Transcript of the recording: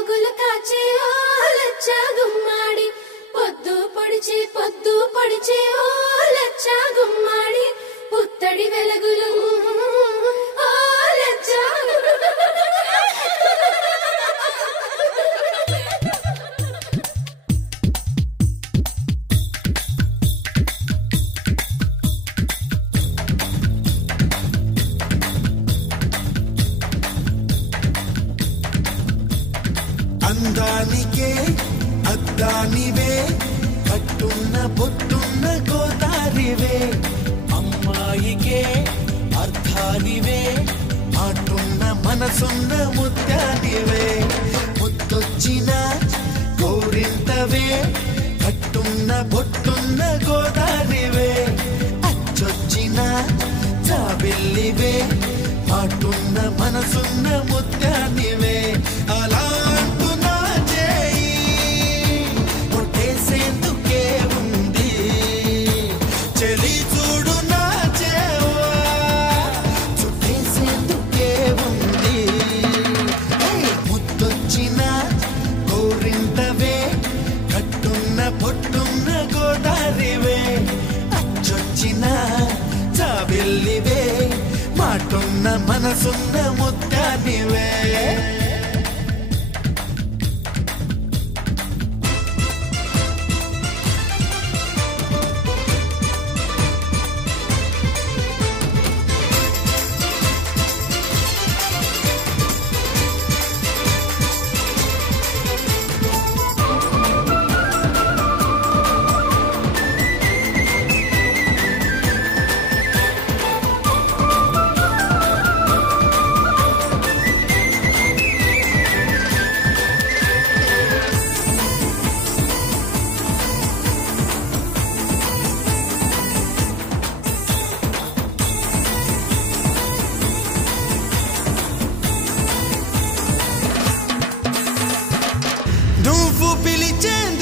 గోగులు కాచే ఓ లచ్చ గుమ్మాడి పొద్దు పొడిచే ఓ లచ్చ గుమ్మాడి పుత్తడి వెలుగులు ఓ లచ్చ అందానికే అద్దానివే కట్టున్న బొట్టున్న గోదారివే అమ్మాయికే అర్థానివే మాటున్న మనసున్న ముత్యానివే ముత్తొచ్చిన గోరింతవే కట్టున్న బొట్టున్న గోదారివే అచ్చొచ్చిన జాబిల్లివే మాటున్న మనసున్న ముత్యానివే అలా పొట్టున్న గోదారివే అచ్చొచ్చిన జాబిల్లివే మాటున్న మనసున్న ముత్యానివే నువ్వు పిలిచేంత